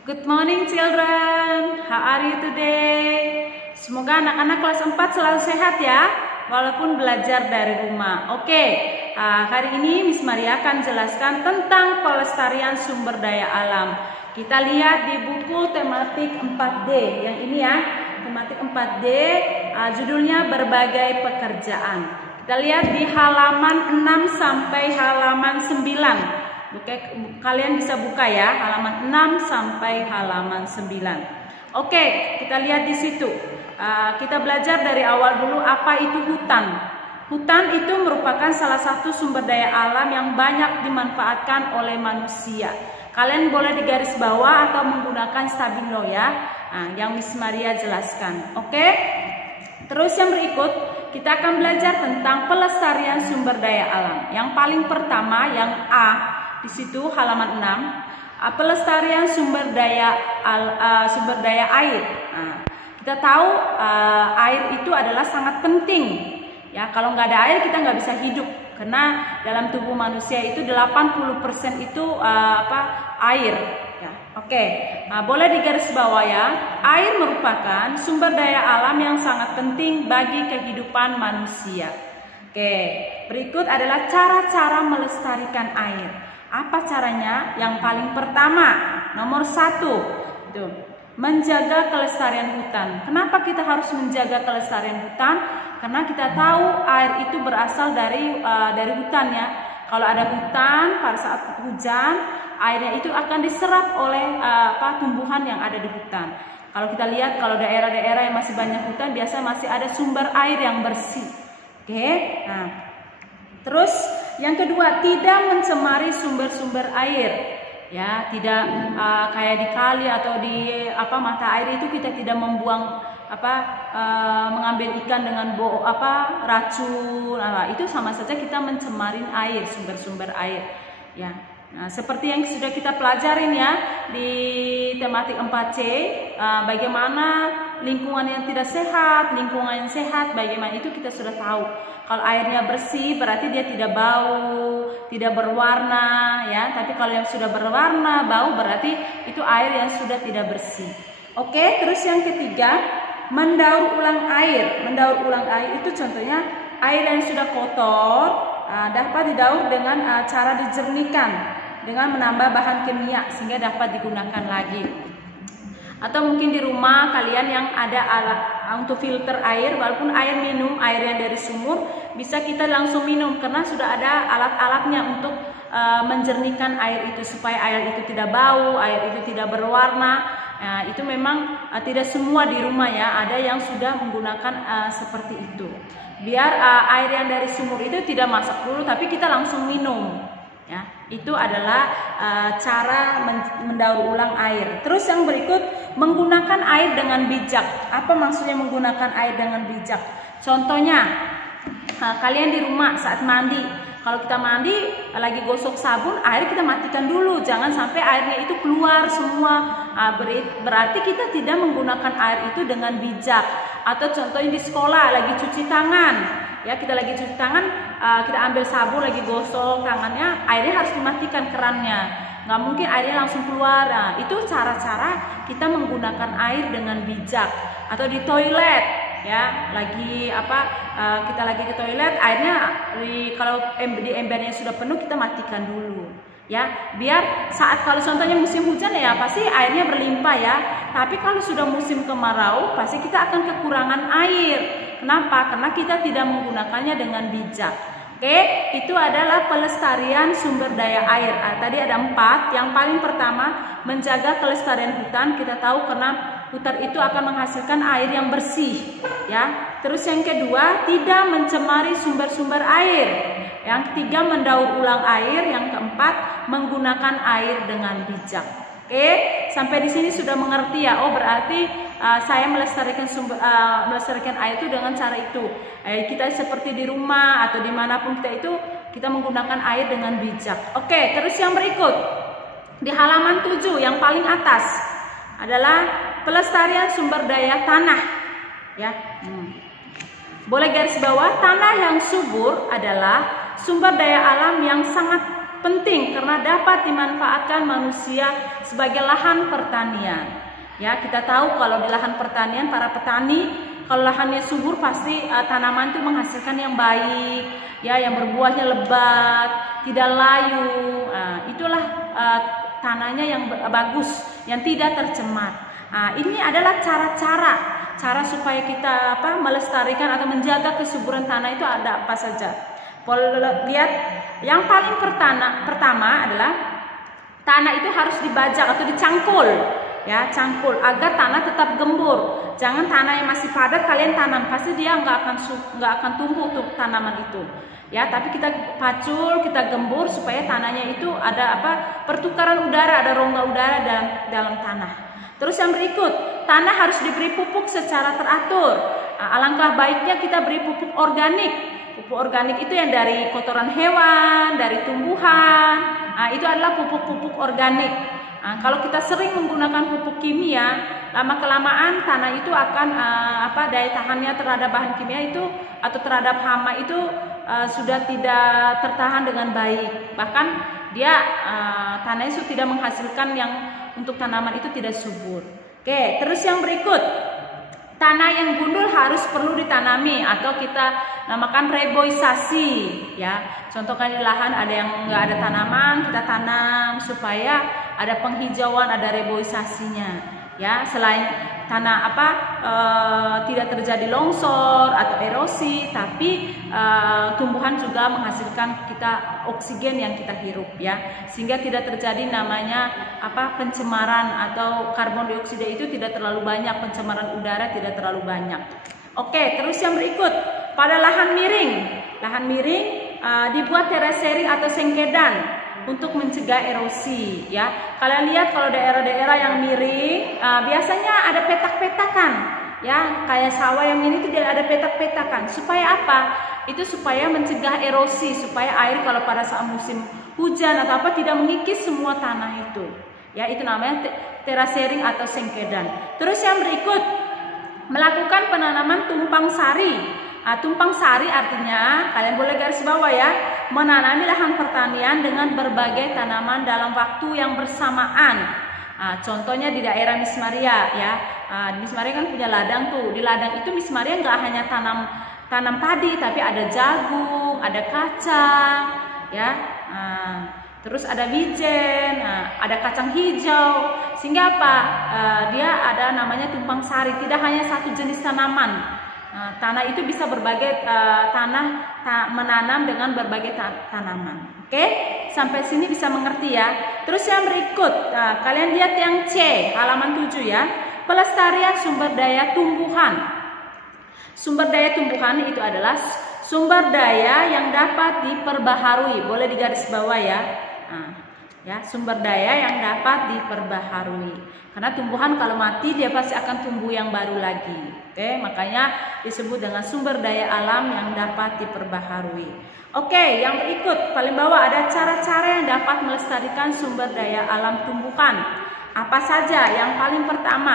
Good morning children, how are you today? Semoga anak-anak kelas 4 selalu sehat ya, walaupun belajar dari rumah. Oke, hari ini Miss Maria akan jelaskan tentang pelestarian sumber daya alam. Kita lihat di buku tematik 4D, yang ini ya, tematik 4D, judulnya berbagai pekerjaan. Kita lihat di halaman 6 sampai halaman 9. Oke, kalian bisa buka ya, halaman 6 sampai halaman 9. Oke, kita lihat di situ. Kita belajar dari awal dulu apa itu hutan. Hutan itu merupakan salah satu sumber daya alam yang banyak dimanfaatkan oleh manusia. Kalian boleh digaris bawah atau menggunakan stabilo ya, yang Miss Maria jelaskan. Oke, terus yang berikut kita akan belajar tentang pelestarian sumber daya alam. Yang paling pertama, yang A. Di situ halaman 6, pelestarian sumber daya air. Kita tahu air itu adalah sangat penting. Ya, kalau nggak ada air kita nggak bisa hidup, karena dalam tubuh manusia itu 80% itu air. Ya, oke. Boleh digaris bawah ya. Air merupakan sumber daya alam yang sangat penting bagi kehidupan manusia. Oke, berikut adalah cara-cara melestarikan air. Apa caranya? Yang paling pertama, nomor 1, itu menjaga kelestarian hutan. Kenapa kita harus menjaga kelestarian hutan? Karena kita tahu air itu berasal dari hutan ya. Kalau ada hutan, pada saat hujan, airnya itu akan diserap oleh tumbuhan yang ada di hutan. Kalau kita lihat, kalau daerah-daerah yang masih banyak hutan, biasanya masih ada sumber air yang bersih. Oke, terus yang kedua, tidak mencemari sumber-sumber air. Ya, tidak kayak di kali atau di mata air itu kita tidak membuang mengambil ikan dengan racun. Itu sama saja kita mencemarin air, sumber-sumber air. Ya. Nah, seperti yang sudah kita pelajarin ya di tematik 4C, bagaimana lingkungan yang tidak sehat, lingkungan yang sehat, bagaimana itu kita sudah tahu. Kalau airnya bersih berarti dia tidak bau, tidak berwarna ya. Tapi kalau yang sudah berwarna, bau, berarti itu air yang sudah tidak bersih. Oke, terus yang ketiga, mendaur ulang air. Mendaur ulang air itu contohnya air yang sudah kotor dapat didaur dengan cara dijernihkan dengan menambah bahan kimia sehingga dapat digunakan lagi. Atau mungkin di rumah kalian yang ada alat untuk filter air, walaupun air minum, air yang dari sumur, bisa kita langsung minum karena sudah ada alat-alatnya untuk menjernihkan air itu supaya air itu tidak bau, air itu tidak berwarna. Nah, itu memang tidak semua di rumah ya, ada yang sudah menggunakan seperti itu. Biar air yang dari sumur itu tidak masak dulu, tapi kita langsung minum. Ya, itu adalah cara mendaur ulang air. Terus yang berikut, menggunakan air dengan bijak. Apa maksudnya menggunakan air dengan bijak? Contohnya, kalian di rumah saat mandi, kalau kita mandi lagi gosok sabun, air kita matikan dulu, jangan sampai airnya itu keluar semua. Berarti kita tidak menggunakan air itu dengan bijak. Atau contohnya di sekolah lagi cuci tangan, ya kita lagi cuci tangan, kita ambil sabun lagi gosok tangannya, airnya harus dimatikan kerannya, nggak mungkin airnya langsung keluar. Nah, itu cara-cara kita menggunakan air dengan bijak. Atau di toilet ya, kita lagi ke toilet, airnya kalau di embernya sudah penuh kita matikan dulu ya, biar saat kalau contohnya musim hujan ya pasti airnya berlimpah ya. Tapi kalau sudah musim kemarau pasti kita akan kekurangan air. Kenapa? Karena kita tidak menggunakannya dengan bijak. Oke, itu adalah pelestarian sumber daya air. Tadi ada 4. Yang paling pertama, menjaga kelestarian hutan. Kita tahu karena hutan itu akan menghasilkan air yang bersih ya. Terus yang kedua, tidak mencemari sumber-sumber air. Yang ketiga, mendaur ulang air. Yang keempat, menggunakan air dengan bijak. Oke, sampai di sini sudah mengerti ya. Oh, berarti saya melestarikan air itu dengan cara itu. Kita seperti di rumah atau dimanapun kita menggunakan air dengan bijak. Oke, terus yang berikut di halaman 7 yang paling atas adalah pelestarian sumber daya tanah. Ya, boleh garis bawah, tanah yang subur adalah sumber daya alam yang sangat penting karena dapat dimanfaatkan manusia sebagai lahan pertanian. Ya, kita tahu kalau di lahan pertanian para petani, kalau lahannya subur pasti tanaman itu menghasilkan yang baik, ya, yang berbuahnya lebat, tidak layu. Itulah tanahnya yang bagus, yang tidak tercemar. Ini adalah cara supaya kita melestarikan atau menjaga kesuburan tanah itu ada apa saja. Lihat, yang paling pertama adalah tanah itu harus dibajak atau dicangkul. Ya, cangkul agar tanah tetap gembur. Jangan tanah yang masih padat kalian tanam, pasti dia nggak akan tumbuh tuh tanaman itu. Ya, tapi kita pacul, kita gembur supaya tanahnya itu ada pertukaran udara, ada rongga udara dalam tanah. Terus yang berikut, tanah harus diberi pupuk secara teratur. Alangkah baiknya kita beri pupuk organik. Pupuk organik itu yang dari kotoran hewan, dari tumbuhan. Itu adalah pupuk-pupuk organik. Kalau kita sering menggunakan pupuk kimia, lama-kelamaan tanah itu akan daya tahannya terhadap bahan kimia itu atau terhadap hama itu sudah tidak tertahan dengan baik. Bahkan dia tanah itu tidak menghasilkan yang untuk tanaman itu tidak subur. Oke, terus yang berikut, tanah yang gundul harus perlu ditanami atau kita namakan reboisasi. Ya, contohnya di lahan ada yang nggak ada tanaman, kita tanam supaya ada penghijauan, ada reboisasinya. Ya, selain tanah tidak terjadi longsor atau erosi, tapi tumbuhan juga menghasilkan kita oksigen yang kita hirup, ya, sehingga tidak terjadi namanya pencemaran atau karbon dioksida itu tidak terlalu banyak, pencemaran udara tidak terlalu banyak. Oke, terus yang berikut, pada lahan miring dibuat terasering atau sengkedan untuk mencegah erosi, ya. Kalian lihat kalau daerah-daerah yang miring biasanya ada petak-petakan, ya, kayak sawah yang ini tuh ada petak-petakan. Supaya apa? Itu supaya mencegah erosi, supaya air kalau pada saat musim hujan atau tidak mengikis semua tanah itu. Ya, itu namanya terasering atau sengkedan. Terus yang berikut, melakukan penanaman tumpang sari. Tumpang sari artinya, kalian boleh garis bawah ya, menanami lahan pertanian dengan berbagai tanaman dalam waktu yang bersamaan. Contohnya di daerah Miss Maria, ya. Miss Maria kan punya ladang tuh. Di ladang itu Miss Maria nggak hanya tanam padi, tapi ada jagung, ada kacang, ya. Terus ada wijen, ada kacang hijau. Sehingga dia ada namanya tumpang sari. Tidak hanya satu jenis tanaman. Tanah itu bisa berbagai menanam dengan berbagai tanaman. Oke, sampai sini bisa mengerti ya. Terus yang berikut, kalian lihat yang C, halaman 7 ya. Pelestarian sumber daya tumbuhan. Sumber daya tumbuhan itu adalah sumber daya yang dapat diperbaharui. Boleh digaris bawah ya. Ya, sumber daya yang dapat diperbaharui. Karena tumbuhan kalau mati dia pasti akan tumbuh yang baru lagi. Oke, makanya disebut dengan sumber daya alam yang dapat diperbaharui. Oke, yang berikut paling bawah ada cara-cara yang dapat melestarikan sumber daya alam tumbuhan. Apa saja? Yang paling pertama,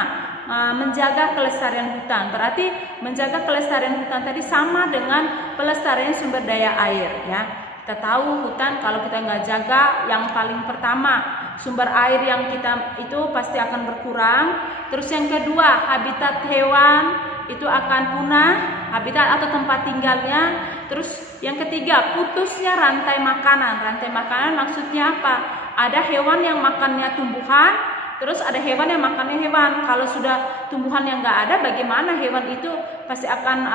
menjaga kelestarian hutan. Berarti menjaga kelestarian hutan tadi sama dengan pelestarian sumber daya air, ya. Kita tahu hutan kalau kita nggak jaga, yang paling pertama sumber air yang kita itu pasti akan berkurang. Terus yang kedua, habitat hewan itu akan punah, habitat atau tempat tinggalnya. Terus yang ketiga, putusnya rantai makanan. Rantai makanan maksudnya apa? Ada hewan yang makannya tumbuhan, terus ada hewan yang makannya hewan. Kalau sudah tumbuhan yang nggak ada, bagaimana hewan itu pasti akan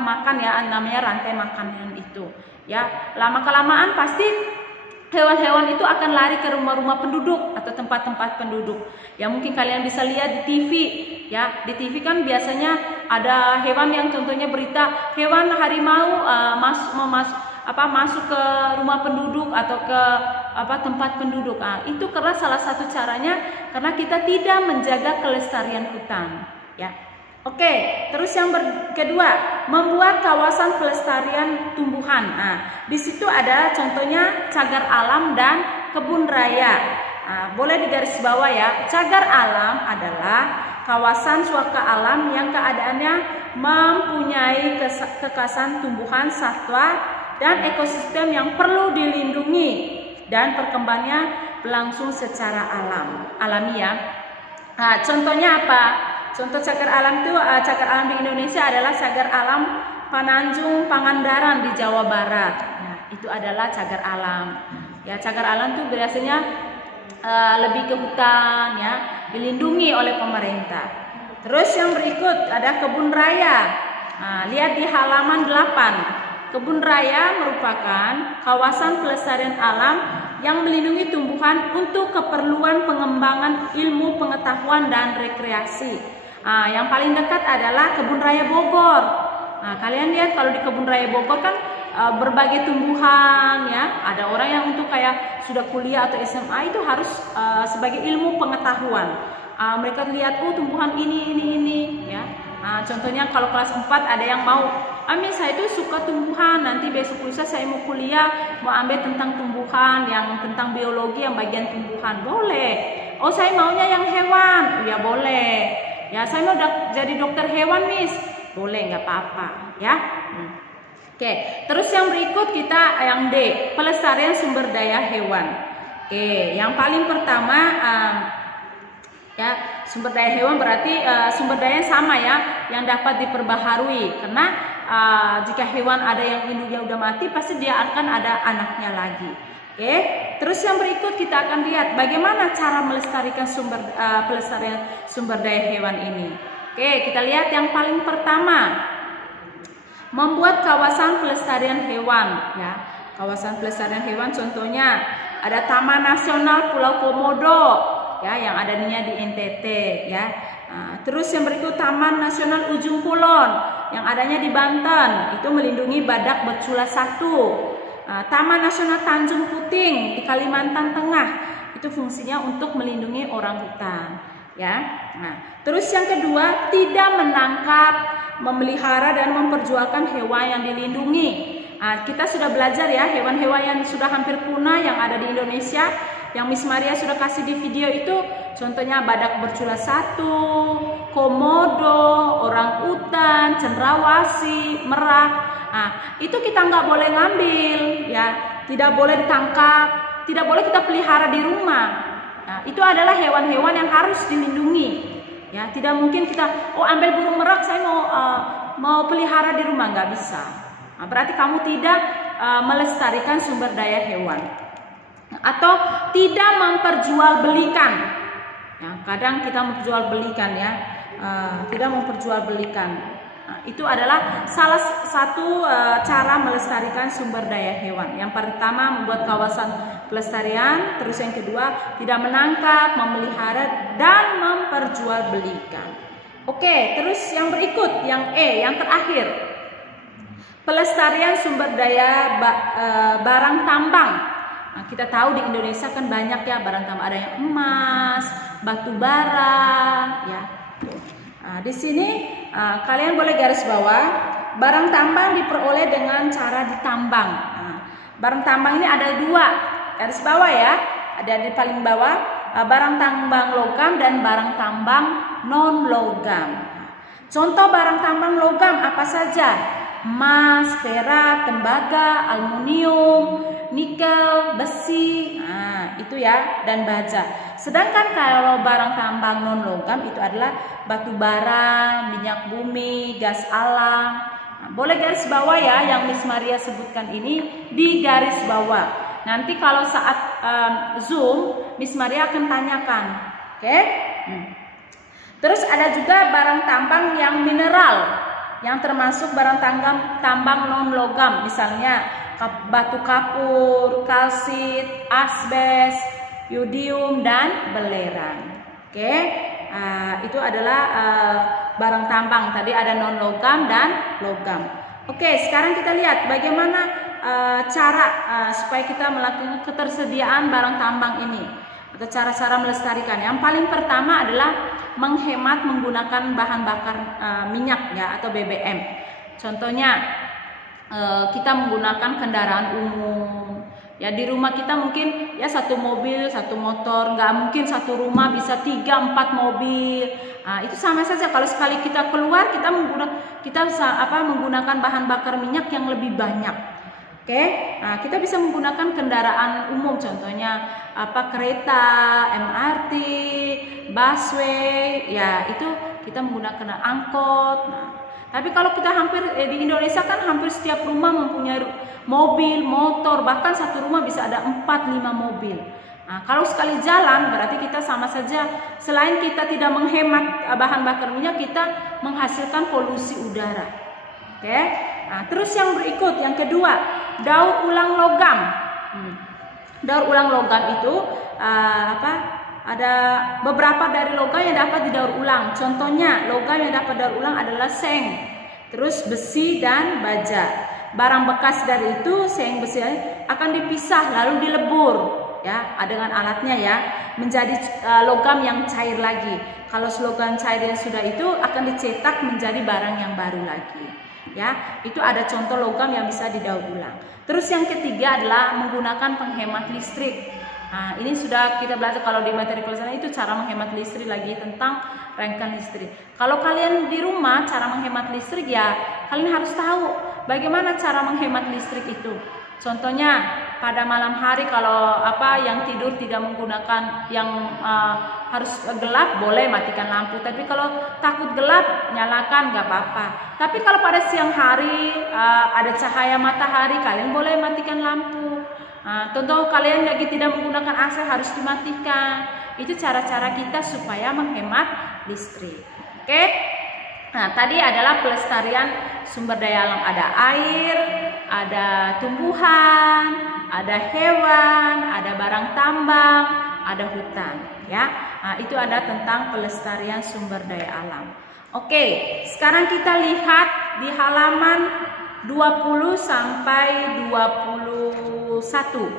memakan ya, namanya rantai makanan itu. Ya, lama-kelamaan pasti hewan-hewan itu akan lari ke rumah-rumah penduduk atau tempat-tempat penduduk. Ya, mungkin kalian bisa lihat di TV, ya. Di TV kan biasanya ada hewan yang contohnya berita hewan harimau masuk ke rumah penduduk atau ke tempat penduduk. Itu karena salah satu caranya karena kita tidak menjaga kelestarian hutan, ya. Oke, terus yang kedua, membuat kawasan pelestarian tumbuhan. Di situ ada contohnya cagar alam dan kebun raya. Boleh digaris bawah ya. Cagar alam adalah kawasan suaka alam yang keadaannya mempunyai kekasan tumbuhan, satwa, dan ekosistem yang perlu dilindungi. dan perkembangannya berlangsung secara alamiah. Contohnya apa? Contoh cagar alam itu, cagar alam di Indonesia adalah cagar alam Pananjung Pangandaran di Jawa Barat. Nah, itu adalah cagar alam. Ya, cagar alam itu biasanya lebih ke hutan, ya, dilindungi oleh pemerintah. Terus yang berikut ada kebun raya. Nah, lihat di halaman 8. Kebun raya merupakan kawasan pelestarian alam yang melindungi tumbuhan untuk keperluan pengembangan ilmu pengetahuan dan rekreasi. Yang paling dekat adalah Kebun Raya Bogor. Kalian lihat kalau di Kebun Raya Bogor kan berbagai tumbuhan, ya. Ada orang yang untuk kayak sudah kuliah atau SMA itu harus sebagai ilmu pengetahuan. Mereka lihat tumbuhan ini, ya. Contohnya kalau kelas 4 ada yang mau, Miss saya itu suka tumbuhan, nanti besok lusa saya mau kuliah, mau ambil tentang tumbuhan, yang tentang biologi yang bagian tumbuhan, boleh. Oh saya maunya yang hewan, ya boleh. Ya saya mau jadi dokter hewan Miss, boleh, nggak apa-apa, ya. Oke, terus yang berikut kita yang D, pelestarian sumber daya hewan. Oke, yang paling pertama ya, sumber daya hewan berarti sumber daya yang sama, ya, yang dapat diperbaharui. Karena jika hewan ada yang induknya udah mati, pasti dia akan ada anaknya lagi. Oke, terus yang berikut kita akan lihat bagaimana cara melestarikan pelestarian sumber daya hewan ini. Oke, kita lihat yang paling pertama, membuat kawasan pelestarian hewan, ya. Kawasan pelestarian hewan contohnya ada Taman Nasional Pulau Komodo, ya, yang adanya di NTT, ya. Terus yang berikut Taman Nasional Ujung Kulon yang adanya di Banten, itu melindungi badak bercula 1. Taman Nasional Tanjung Puting di Kalimantan Tengah, itu fungsinya untuk melindungi orangutan, ya. Terus yang kedua, tidak menangkap, memelihara dan memperjualkan hewan yang dilindungi. Kita sudah belajar, ya, hewan-hewan yang sudah hampir punah yang ada di Indonesia, yang Miss Maria sudah kasih di video itu, contohnya badak bercula 1, komodo, orangutan, cendrawasih, merak. Itu kita nggak boleh ngambil, ya, tidak boleh ditangkap, tidak boleh kita pelihara di rumah. Itu adalah hewan-hewan yang harus dilindungi, ya. Tidak mungkin kita ambil burung merak, saya mau pelihara di rumah, nggak bisa. Berarti kamu tidak melestarikan sumber daya hewan. Atau tidak memperjualbelikan, ya, kadang kita memperjualbelikan, ya, tidak memperjualbelikan. Itu adalah salah satu cara melestarikan sumber daya hewan. Yang pertama, membuat kawasan pelestarian. Terus yang kedua, tidak menangkap, memelihara dan memperjualbelikan. Oke, terus yang berikut, yang E, yang terakhir, pelestarian sumber daya barang tambang. Kita tahu di Indonesia kan banyak, ya, barang tambang, ada yang emas, batu bara, ya. Di sini kalian boleh garis bawah, barang tambang diperoleh dengan cara ditambang. Barang tambang ini ada 2, garis bawah, ya, ada di paling bawah, barang tambang logam dan barang tambang non logam. Contoh barang tambang logam apa saja? Emas, perak, tembaga, aluminium, nikel, besi, itu, ya, dan baja. Sedangkan kalau barang tambang non logam itu adalah batu bara, minyak bumi, gas alam. Boleh garis bawah, ya, yang Miss Maria sebutkan ini di garis bawah. Nanti kalau saat Zoom Miss Maria akan tanyakan, oke? Terus ada juga barang tambang yang mineral, yang termasuk barang tambang non logam, misalnya batu kapur, kalsit, asbes, yodium dan belerang. Oke, itu adalah barang tambang. Tadi ada non logam dan logam. Oke, sekarang kita lihat bagaimana cara supaya kita melakukan ketersediaan barang tambang ini, atau cara-cara melestarikan. Yang paling pertama adalah menghemat menggunakan bahan bakar minyak, ya, atau BBM. Contohnya kita menggunakan kendaraan umum, ya. Di rumah kita mungkin, ya, 1 mobil 1 motor, nggak mungkin satu rumah bisa 3-4 mobil. Itu sama saja, kalau sekali kita keluar kita menggunakan bahan bakar minyak yang lebih banyak. Oke, nah kita bisa menggunakan kendaraan umum, contohnya kereta, MRT, busway, ya itu kita menggunakan angkot. Nah, tapi kalau kita hampir di Indonesia kan hampir setiap rumah mempunyai mobil, motor, bahkan satu rumah bisa ada 4-5 mobil. Nah, kalau sekali jalan berarti kita sama saja, selain kita tidak menghemat bahan bakar minyak, kita menghasilkan polusi udara. Oke, nah terus yang berikut, yang kedua, daur ulang logam. Daur ulang logam itu ada beberapa dari logam yang dapat didaur ulang. Contohnya logam yang dapat daur ulang adalah seng, terus besi dan baja. Barang bekas dari itu, seng, besi akan dipisah lalu dilebur, ya, dengan alatnya ya, menjadi logam yang cair lagi. Kalau logam cair yang sudah itu akan dicetak menjadi barang yang baru lagi. Ya, itu ada contoh logam yang bisa didaur ulang. Terus yang ketiga adalah menggunakan penghemat listrik. Nah, ini sudah kita belajar kalau di materi pelajaran itu cara menghemat listrik lagi tentang rangkaian listrik. Kalau kalian di rumah cara menghemat listrik, ya kalian harus tahu bagaimana cara menghemat listrik itu. Contohnya pada malam hari kalau yang tidur tidak menggunakan yang harus gelap, boleh matikan lampu. Tapi kalau takut gelap, nyalakan, nggak apa-apa. Tapi kalau pada siang hari ada cahaya matahari, kalian boleh matikan lampu. Contoh kalian lagi tidak menggunakan AC, harus dimatikan. Itu cara-cara kita supaya menghemat listrik. Oke? Nah, tadi adalah pelestarian sumber daya alam, ada air, ada tumbuhan, ada hewan, ada barang tambang, ada hutan, ya. Nah, itu ada tentang pelestarian sumber daya alam. Oke, sekarang kita lihat di halaman 20 sampai 21.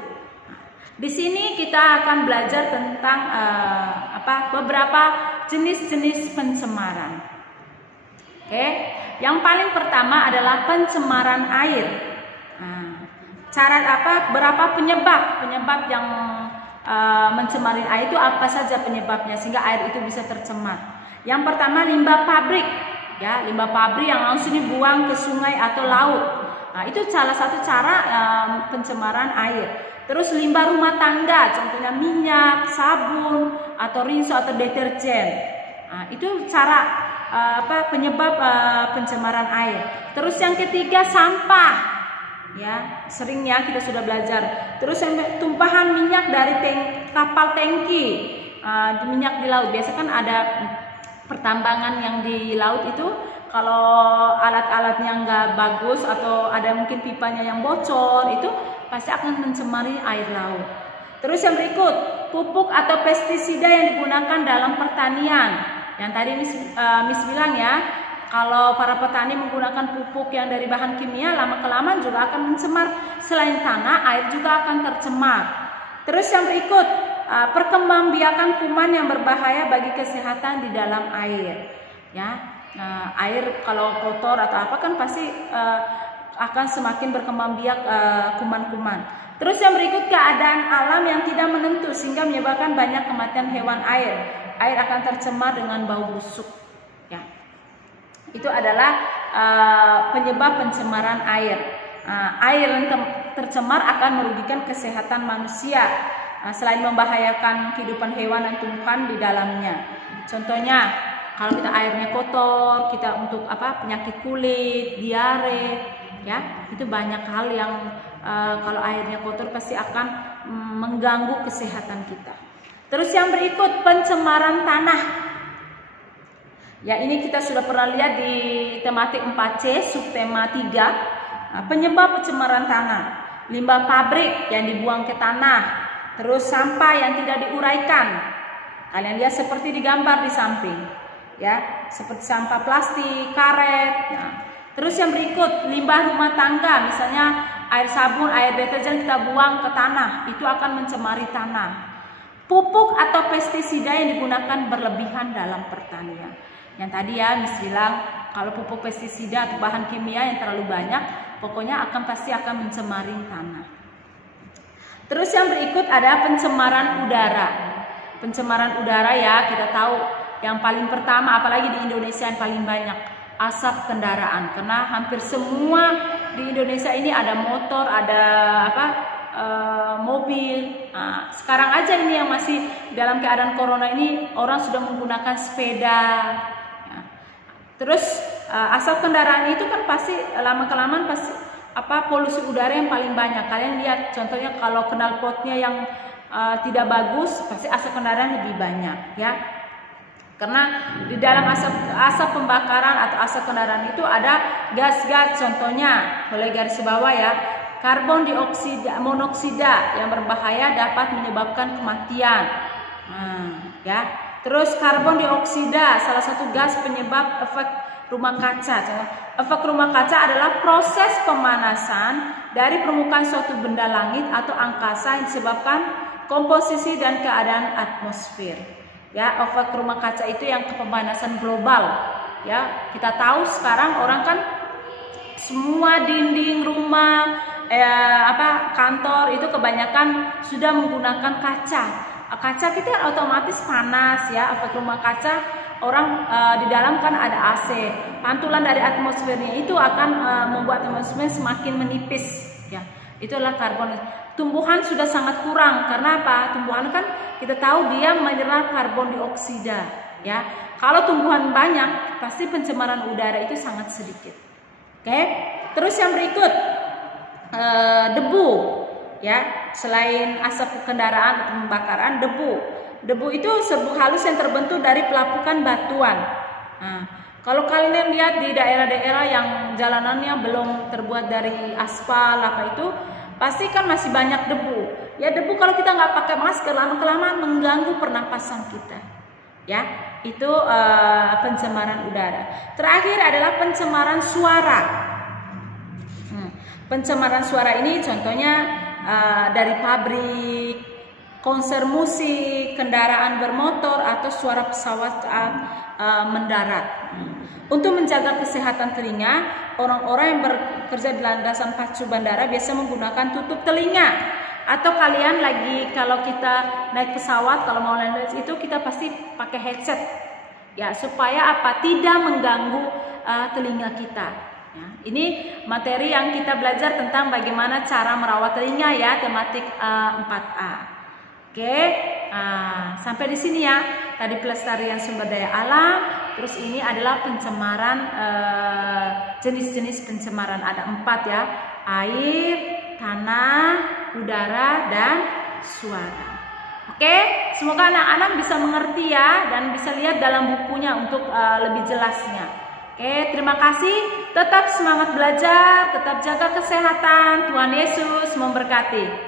Di sini kita akan belajar tentang beberapa jenis-jenis pencemaran. Oke, yang paling pertama adalah pencemaran air. Nah, berapa penyebab yang mencemari air itu, apa saja penyebabnya sehingga air itu bisa tercemar. Yang pertama, limbah pabrik, ya, limbah pabrik yang langsung dibuang ke sungai atau laut. Nah, itu salah satu cara pencemaran air. Terus limbah rumah tangga, contohnya minyak, sabun, atau rinso atau deterjen. Nah, itu cara penyebab pencemaran air. Terus yang ketiga, sampah, ya, seringnya kita sudah belajar. Terus yang tumpahan minyak dari kapal tangki, minyak di laut. Biasa kan ada pertambangan yang di laut itu, kalau alat-alatnya nggak bagus atau ada mungkin pipanya yang bocor, itu pasti akan mencemari air laut. Terus yang berikut, pupuk atau pestisida yang digunakan dalam pertanian. Yang tadi Miss bilang ya, kalau para petani menggunakan pupuk yang dari bahan kimia, lama-kelamaan juga akan mencemar. Selain tanah, air juga akan tercemar. Terus yang berikut, perkembangbiakan kuman yang berbahaya bagi kesehatan di dalam air. Ya, air kalau kotor atau apa kan pasti akan semakin berkembang biak kuman-kuman. Terus yang berikut, keadaan alam yang tidak menentu sehingga menyebabkan banyak kematian hewan air. Air akan tercemar dengan bau busuk. Ya, itu adalah penyebab pencemaran air. Air yang tercemar akan merugikan kesehatan manusia, selain membahayakan kehidupan hewan dan tumbuhan di dalamnya. Contohnya, kalau kita airnya kotor, kita untuk penyakit kulit, diare, ya, itu banyak hal yang kalau airnya kotor pasti akan mengganggu kesehatan kita. Terus yang berikut, pencemaran tanah. Ya, ini kita sudah pernah lihat di tematik 4C, subtema 3. Penyebab pencemaran tanah, limbah pabrik yang dibuang ke tanah, terus sampah yang tidak diuraikan. Kalian lihat seperti digambar di samping, ya, seperti sampah plastik, karet. Nah, terus yang berikut, limbah rumah tangga, misalnya air sabun, air deterjen kita buang ke tanah, itu akan mencemari tanah. Pupuk atau pestisida yang digunakan berlebihan dalam pertanian. Yang tadi ya Miss bilang, kalau pupuk pestisida atau bahan kimia yang terlalu banyak, pokoknya pasti akan mencemari tanah. Terus yang berikut ada pencemaran udara. Pencemaran udara ya, kita tahu yang paling pertama, apalagi di Indonesia yang paling banyak, asap kendaraan. Karena hampir semua di Indonesia ini ada motor, ada mobil. Nah, sekarang aja ini yang masih dalam keadaan corona ini orang sudah menggunakan sepeda. Ya. Terus asap kendaraan itu kan pasti lama kelamaan pasti polusi udara yang paling banyak. Kalian lihat contohnya kalau knalpotnya yang tidak bagus, pasti asap kendaraan lebih banyak, ya. Karena di dalam asap pembakaran atau asap kendaraan itu ada gas-gas, contohnya boleh garis bawah ya. Karbon dioksida monoksida yang berbahaya dapat menyebabkan kematian. Ya. Terus karbon dioksida salah satu gas penyebab efek rumah kaca. Efek rumah kaca adalah proses pemanasan dari permukaan suatu benda langit atau angkasa yang disebabkan komposisi dan keadaan atmosfer. Ya, efek rumah kaca itu yang pemanasan global. Ya, kita tahu sekarang orang kan semua dinding rumah, kantor itu kebanyakan sudah menggunakan kaca. Kaca kita otomatis panas, ya. Efek rumah kaca orang di dalam kan ada AC. Pantulan dari atmosfernya itu akan membuat atmosfer semakin menipis, ya. Itulah karbon. Tumbuhan sudah sangat kurang karena apa? Tumbuhan kan kita tahu dia menyerap karbon dioksida, ya. Kalau tumbuhan banyak, pasti pencemaran udara itu sangat sedikit. Oke. Terus yang berikut debu, ya. Selain asap kendaraan atau pembakaran, debu itu serbuk halus yang terbentuk dari pelapukan batuan. Nah, kalau kalian lihat di daerah-daerah yang jalanannya belum terbuat dari aspal itu, pasti kan masih banyak debu. Ya, debu kalau kita nggak pakai masker lama-kelamaan mengganggu pernapasan kita. Ya, itu pencemaran udara. Terakhir adalah pencemaran suara. Pencemaran suara ini contohnya dari pabrik, konser musik, kendaraan bermotor, atau suara pesawat saat mendarat. Untuk menjaga kesehatan telinga, orang-orang yang bekerja di landasan pacu bandara biasa menggunakan tutup telinga. Atau kalian lagi kalau kita naik pesawat, kalau mau landas itu kita pasti pakai headset, ya, supaya tidak mengganggu telinga kita. Ya, ini materi yang kita belajar tentang bagaimana cara merawat telinga, ya, tematik 4A. Oke, sampai di sini ya. Tadi pelestarian sumber daya alam, terus ini adalah pencemaran, jenis-jenis pencemaran ada 4 ya, air, tanah, udara, dan suara. Oke, semoga anak-anak bisa mengerti ya dan bisa lihat dalam bukunya untuk lebih jelasnya. Oke, terima kasih. Tetap semangat belajar, tetap jaga kesehatan. Tuhan Yesus memberkati.